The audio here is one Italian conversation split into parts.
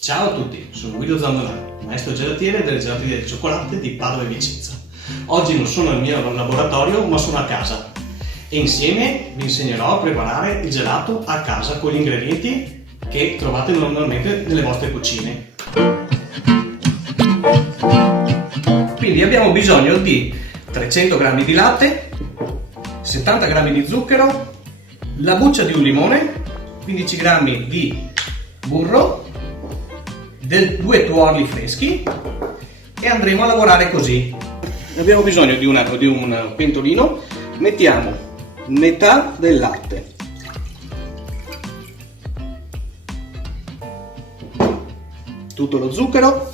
Ciao a tutti, sono Guido Zandonaro, maestro gelatiere delle gelaterie del cioccolato di Padova e Vicenza. Oggi non sono al mio laboratorio, ma sono a casa e insieme vi insegnerò a preparare il gelato a casa con gli ingredienti che trovate normalmente nelle vostre cucine. Quindi abbiamo bisogno di 300 g di latte, 70 g di zucchero, la buccia di un limone, 15 g di burro, 2 tuorli freschi e andremo a lavorare così. Abbiamo bisogno di un pentolino, mettiamo metà del latte, tutto lo zucchero,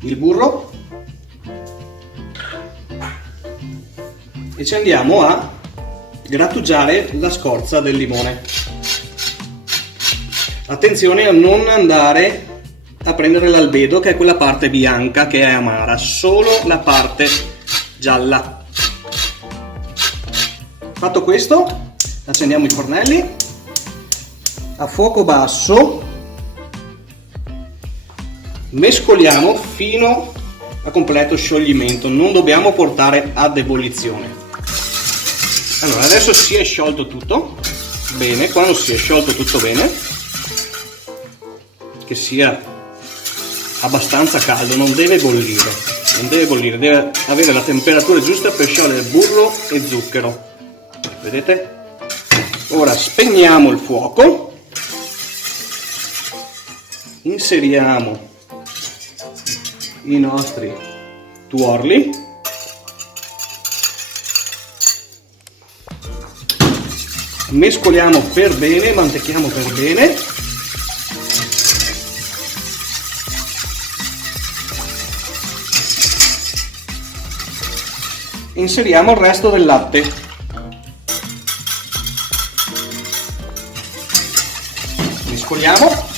il burro e ci andiamo a grattugiare la scorza del limone. Attenzione a non andare a prendere l'albedo, che è quella parte bianca che è amara, solo la parte gialla. Fatto questo, accendiamo i fornelli a fuoco basso, mescoliamo fino a completo scioglimento, non dobbiamo portare ad ebollizione. Allora, adesso si è sciolto tutto bene. Quando si è sciolto tutto bene, che sia abbastanza caldo, non deve bollire, deve avere la temperatura giusta per sciogliere burro e zucchero. Vedete? Ora spegniamo il fuoco, inseriamo i nostri tuorli, mescoliamo per bene, mantechiamo per bene. Inseriamo il resto del latte. Mescoliamo.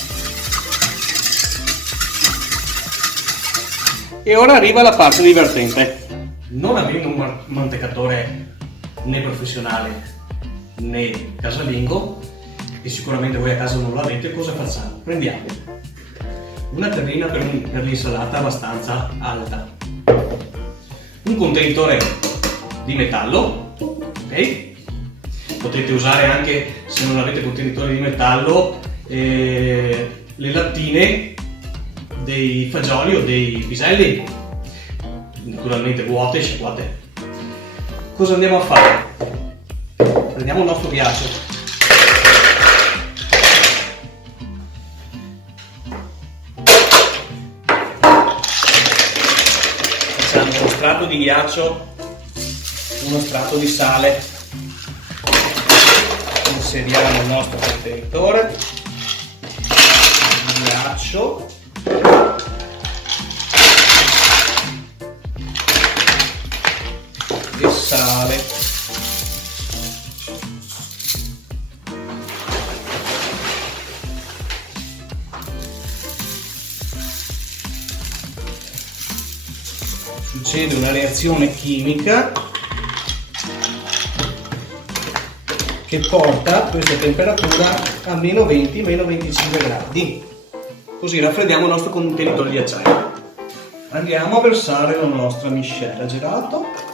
E ora arriva la parte divertente. Non avendo un mantecatore né professionale né casalingo, e sicuramente voi a casa non l'avete, cosa facciamo? Prendiamo una terrina per l'insalata abbastanza alta, un contenitore di metallo, ok? Potete usare anche, se non avete contenitori di metallo, le lattine dei fagioli o dei piselli, naturalmente vuote, sciacquate. Cosa andiamo a fare? Prendiamo il nostro ghiaccio, facciamo uno strato di ghiaccio, uno strato di sale, inseriamo il nostro contenitore, ghiaccio, e sale. Succede una reazione chimica che porta questa temperatura a meno 20, meno 25 gradi. Così raffreddiamo il nostro contenitore di acciaio. Andiamo a versare la nostra miscela gelato.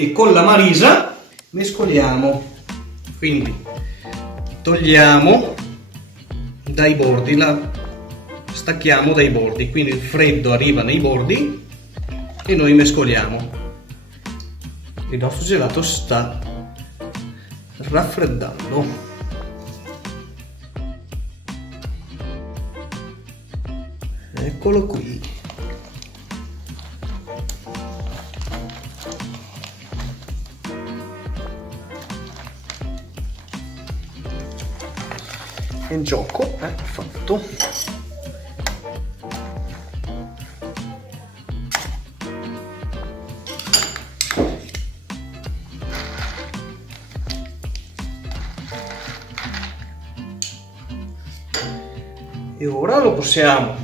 E con la marisa mescoliamo, quindi togliamo dai bordi, la stacchiamo dai bordi, quindi il freddo arriva nei bordi e noi mescoliamo. Il nostro gelato sta raffreddando. Eccolo qui. Il gioco è fatto. E ora lo possiamo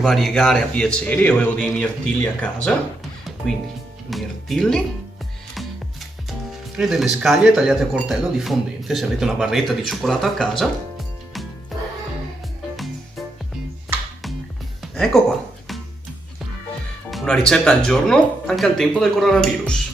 variegare a piacere. Io avevo dei mirtilli a casa, quindi mirtilli e delle scaglie tagliate a coltello di fondente. Se avete una barretta di cioccolato a casa, ecco qua, una ricetta al giorno anche al tempo del coronavirus.